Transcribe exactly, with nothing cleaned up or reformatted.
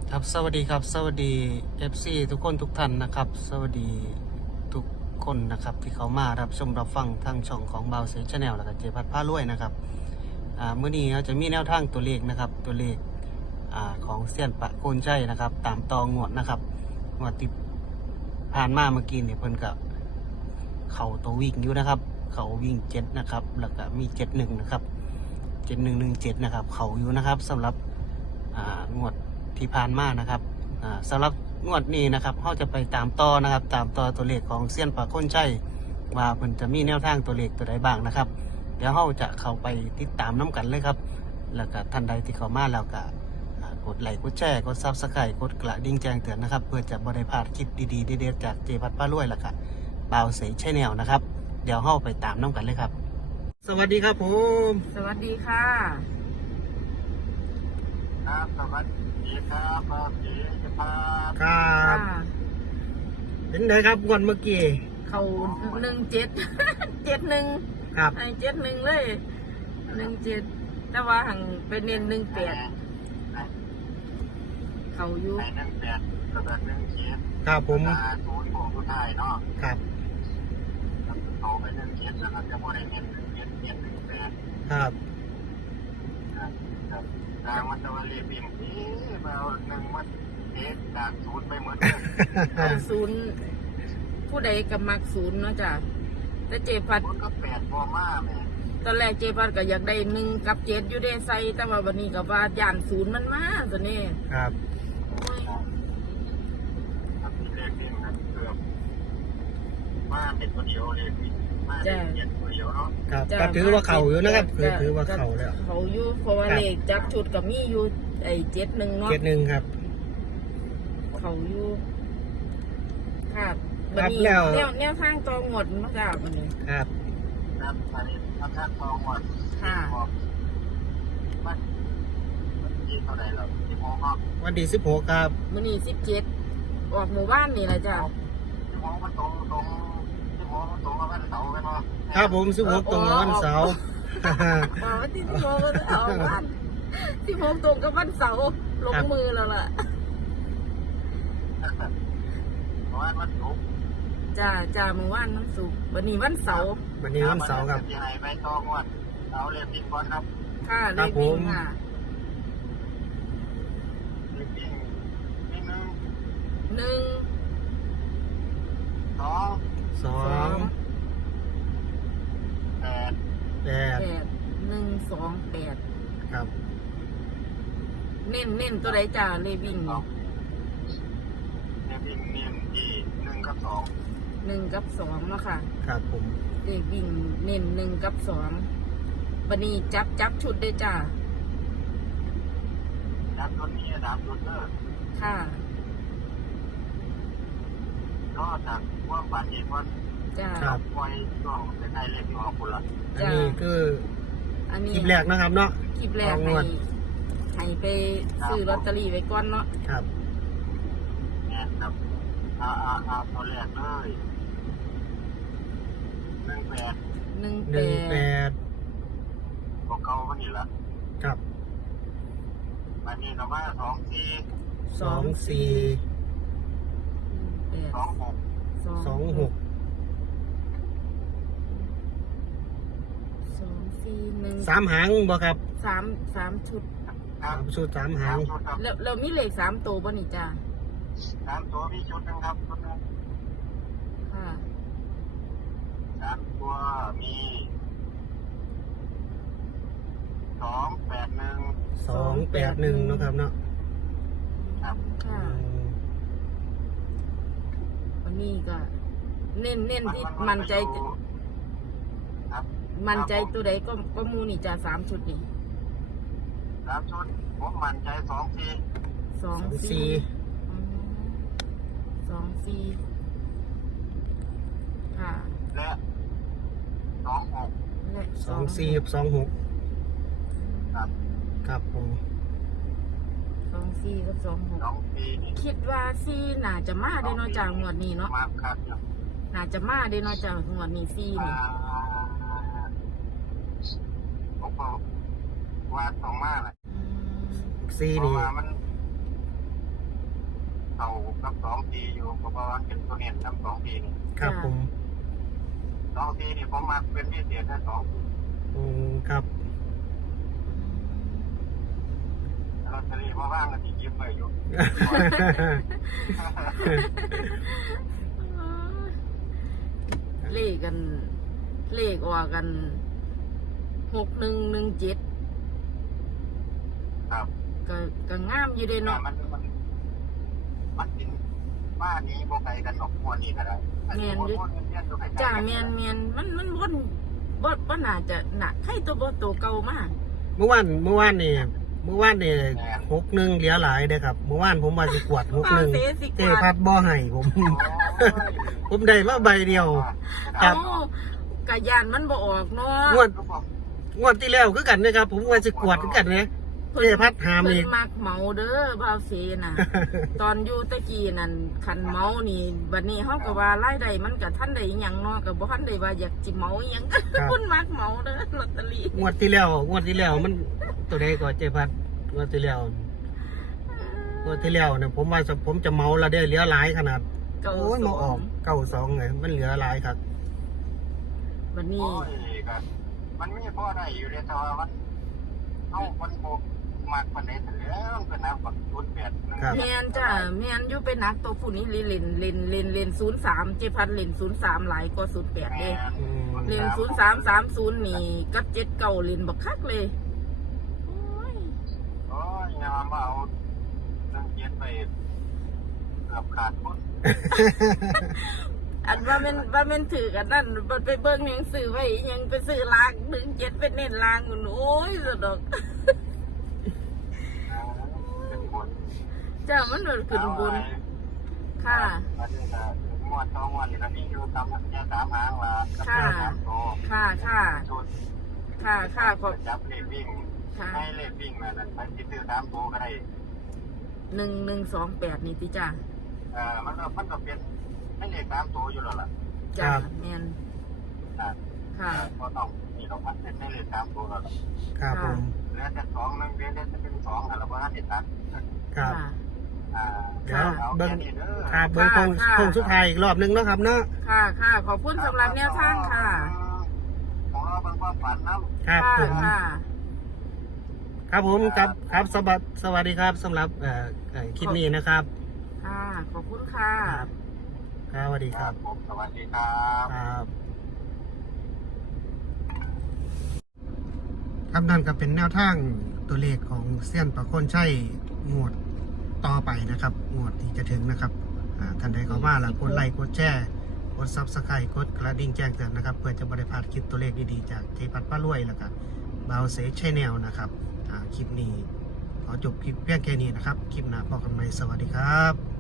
ครับสวัสดีครับสวัสดี เอฟ ซี ทุกคนทุกท่านนะครับ สวัสดีทุกคนนะครับที่เขามารับชมรับฟังทางช่องของเบาเซชแนลแล้วก็เจพัดผ้ารวยนะครับอ่าเมื่อนี้เราจะมีแนวทางตัวเลขนะครับตัวเลขอ่าของเซียนปะโกนใจนะครับตามตองวดนะครับงวดที่ผ่านมาเมื่อกี้เนี่ยเพิ่นกับเขาตัววิ่งอยู่นะครับเขาวิ่งเจ็ดนะครับแล้วก็มีเจ็ดหนึ่งนะครับเจ็ดหนึ่งหนึ่งเจ็ดนะครับเขาอยู่นะครับสำหรับอ่างวดที่ผ่านมานะครับสำหรับงวดนี้นะครับเขาจะไปตามต่อนะครับตามต่อตัวเลขของเซียนปะโกนใจว่ามันจะมีแนวทางตัวเลขตัวใดบ้างนะครับเดี๋ยวเราจะเข้าไปติดตามน้ำกันเลยครับแล้วก็ท่านใดที่เข้ามาแล้วก็กดไลค์กดแชร์กดซับสไครต์กดกระดิ่งแจ้งเตือนนะครับเพื่อจะบริพลาดคลิปดีๆเด็ดๆจากเจพัดป้ารวยแล้วก็เบาเสยใช่แนวนะครับเดี๋ยวเราไปตามน้ำกันเลยครับสวัสดีครับผมสวัสดีค่ะครับสวัสดีครับสวัสดีครับครับเป็นไงครับวันเมื่อกี้เขาหนึ่งเจ็ดเจ็ดหนึ่งครับไอเจ็ดหนึ่งเลยหนึ่งเจ็ดแต่ว่าหังเป็นเน้นหนึ่งแปดเขาอยู่ในหนึ่งแปดกับหนึ่งเจ็ดครับผมศูนย์ของผู้ไทยเนาะครับเขาไปหนึ่งเจ็ดแล้วก็จะบริเวณหนึ่งเจ็ดเจ็ดหนึ่งแปดครับครับทางมันจะมาเรียบเรียงที่มาหนึ่งมันเจ็ดจากศูนย์ไปหมดเลยศูนย์ผู้ใดกับมักศูนย์เนาะจ้ะแต่เจพัดก็แปดพอมาแม่ตอนแรกเจพัดก็อยากได้หนึ่งกับเจ็ดอยู่ได้ใส่แต่ว่าวันนี้กับว่าย่านศูนย์มันมาตัวนี้ครับครับที่เลขนี่มันเกือบมาเป็นตัวเดียวเลยมาเป็นเจ็ดตัวเดียวเนาะครับก็ถือว่าเข่าอยู่นะครับคือถือว่าเข่าแล้วเขาอยู่เพราะว่าเลขจับชุดกับมีอยู่ไอ้เจ็ดหนึ่งเนาะเจ็ดหนึ่งครับเขาอยู่ครับครับแนแล้ววแนวทางตองหมดมาจากวันนี้ครับครับอันนี้ทางทางตองหมดค่ะมันที่เท่าไหร่เราที่โมงก็วันที่สิบหกครับวันนี้สิบเจ็ดออกหมู่บ้านนี่แหละจ้ะที่โมงมันตรงตรงที่โมงมันตรงกับวันเสาร์กันเนาะครับผมสิบหกตรงกับวันเสาร์อ๋อวันที่สิบหกก็เอาวันสิบหกตรงกับวันเสาร์ลงมือแล้วล่ะวันวันศุกร์จ้าจ้าเมื่อวานวันศุกร์วันนี้วันเสาร์วันนี้วันเสาร์ครับที่ให้ไปตองวันเอาเรียนพิงก่อนครับค่ะเรียนพิงค่ะเรียนพิงพิงหนึ่งหนึ่งสองสองแปดแปดแปดหนึ่งสองแปดครับเน้นเน้นตัวใดจ้าเรียนพิงเรียนพิงเนียนที่หนึ่งกับสองหนึ่งกับสองเนาะค่ะครับผมเด็กวิ่งเน้นหนึ่งกับสองบันนี้จับจับชุดได้จ้าดับรถนี้ดับรถเตอร์ค่ะก็จากว่าบัตรเองว่าจ้าปล่อยช่วงในไทยเล็กน้อยคนละอันนี้คืออันนี้คลิปแรกนะครับเนาะคลิปแรกให้ให้ไปซื้อลอตเตอรี่ไว้ก่อนเนาะครับเนี่ยครับอ่าอ่าอ่าตัวแรกเลยหนึ่งแปดหนึ่งแปดของเขาวันนี้ละครับวันนี้เราว่าสองสี่สองสี่สองหกสองหกสองสี่หนึ่งสามหางบ่ครับสามสามชุดสามชุดสามหางแล้วเรามีเลขสามตัวบ่นี่จ้าสามตัวมีชุดนึงครับชุดนึงค่ะสามตัวมีสองแปดหนึ่งสองแปดหนึ่งนะครับเนาะครับค่ะวันนี้ก็เน้นเน้นที่มันใจมันใจตัวใดก็ก็มูนี่จ้าสามชุดนี่สามชุดผมมันใจสองสี่สองสี่สองสี่ค่ะและสองหกและสองสี่กับสองหกครับครับผมสองสี่กับสองหกคิดว่าสี่น่าจะมาได้นอกจากงวดนี้เนาะน่าจะมาได้นอกจากงวดนี้สี่นี่ผมก็ว่าสองมาเลยสี่นี่มันเขากับสองปีอยู่เพราะว่าเป็นตัวเน้นทั้งสองปีนี่ครับผมสองปีนี่ผมมาเป็นพิเศษแค่สองอืมครับลอตเตอรี่มาว่างกันที่ยิ้มไปอยู่เลขกัน เลขออกกันหกหนึ่งหนึ่งเจ็ดครับก็ก็งามอยู่เด้แต่เนาะมันมันมันเป็นบ้านนี้บ่ไกลกันหรอกมวนนี่ก็ได้อันนี้มวนมวนเงี้ยอยู่ใกล้ๆจ้ากันเมียนเมียนมันมันวนบ่บ่น่าจะหนักใครตัวบ่ตัวเก่ามากเมื่อวานเมื่อวานนี่เมื่อวานนี่หกหนึ่งเหลือหลายเด้อครับเมื่อวานผมว่าสิกวดหกหนึ่งเสียสิกเจว่าพัดบ่ให้ผมโอ้ยผมได้มาใบเดียว ครัเอ้าบกะยานมันบ่ออกเนาะงวดงวดที่แล้วคือกันนะครับ ผมว่าสิกวดคือกันเนี่ยเจพัดหามเพิ่อีนกมักเหมาเด้อบ่าวเสน่ะ ตอนอยู่ตะกี้นั่นคันเมานี่บัดนี้เฮาก็ว่ารายได้มันก็ทันได้อิหยังเนาะก็บ่ทันได้ว่าอยากสิเมาอิหยังครับเพิ่นมักเหมาเด้อลอตเตอรี่งวดที่แล้วงวดที่แล้วมันตัวใดก็เจพัดงวดที่แล้วงวดที่แล้วเนี่ยผมว่าผมจะเมาแล้วได้เหลือหลายขนาดเก้าโอ้ยสมาอออง กเก้าสองไงมันเหลือหลายครับบัดนี้โอ้ยก็มันมีพ่อได้อยู่ในแต่ว่ามันเอ้ามันโบกมากกว่านี้แล้วมันเป็นนักบักชุดแปดนึงแม่นจ้ะแม่นอยู่เป็นนักตัวผู้นี้เล่นเล่นเล่นเล่นเล่นศูนย์สามเจพันเล่นศูนย์สามหลายกว่าศูนย์แปดเด้อืมเล่นศูนย์สามสามศูนย์นี่กับเจ็ดเก่าเล่นบักคักเลยโอ้ยโอ้ยยามเอาเรื่องเกียนไปเกือบขาดหมดอันว่าแมันว่าแมันถือกันนั่นมันไปเบิ้งหยังซื้อไว้ยังไปซื้อลางหนึ่งเจ็ดเป็นเน้นลางอยู่โอ้ยสะดอกเป็นบนจ้ามันโดนขึ้นบนค่ะอันนี้ก็งวดต่องวดนี่ก็มีอยู่ตามแค่สามหางละค่ะสามโตค่ะค่ะชุดค่ะค่ะขอบจับเลขวิ่งค่ะให้เลขวิ่งนั่นน่ะไปที่ซื้อสามโตก็ได้หนึ่งหนึ่งสองแปดนี่ติจ้าเออมันก็มันก็เป็นให้เลขสามโตอยู่แล้วล่ะจ้าแมนอ่าค่ะก็ต้องนี่เราพัดเป็นให้เลขสามโตแล้วล่ะครับผมเหลือแต่สองนึงเหลือแต่เป็นสองอ่ะเราก็ให้ติดตัดครับค่ะอ่าเดี๋ยวเอาเบิ้งแค่นี้เด้อครับเบิ้งโค้งค่ะโค้งสุดท้ายอีกรอบหนึงเนาะครับเนาะค่ะค่ะขอบคุณสำหรับแนวทางค่ะของเราเป็นความฝันนะครับค่ะผมค่ะครับผมครับครับสวัสสวัสดีครับสำหรับเอ่อเอ่อคลิปนี้นะครับค่ะขอบคุณค่ะครับครับสวัสดีคครัรับบ ผมสวัสดีครับครับครับนั่นก็เป็นแนวทางตัวเลขของเซียนประโคนชัยงวดต่อไปนะครับงวดที่จะถึงนะครับอ่าท่านใดเข้ามาแล้วกดไลค์กดแชร์กดซับสไครต์กดกระดิ่งแจ้งเตือนนะครับเพื่อจะบริพลาดคลิปตัวเลขดีๆจากเทพัดป้ารวยแล้วก็บาวเซชแนลนะครับอ่าคลิปนี้ขอจบคลิปเพียงแค่นี้นะครับคลิปหน้าพบกันใหม่สวัสดีครับ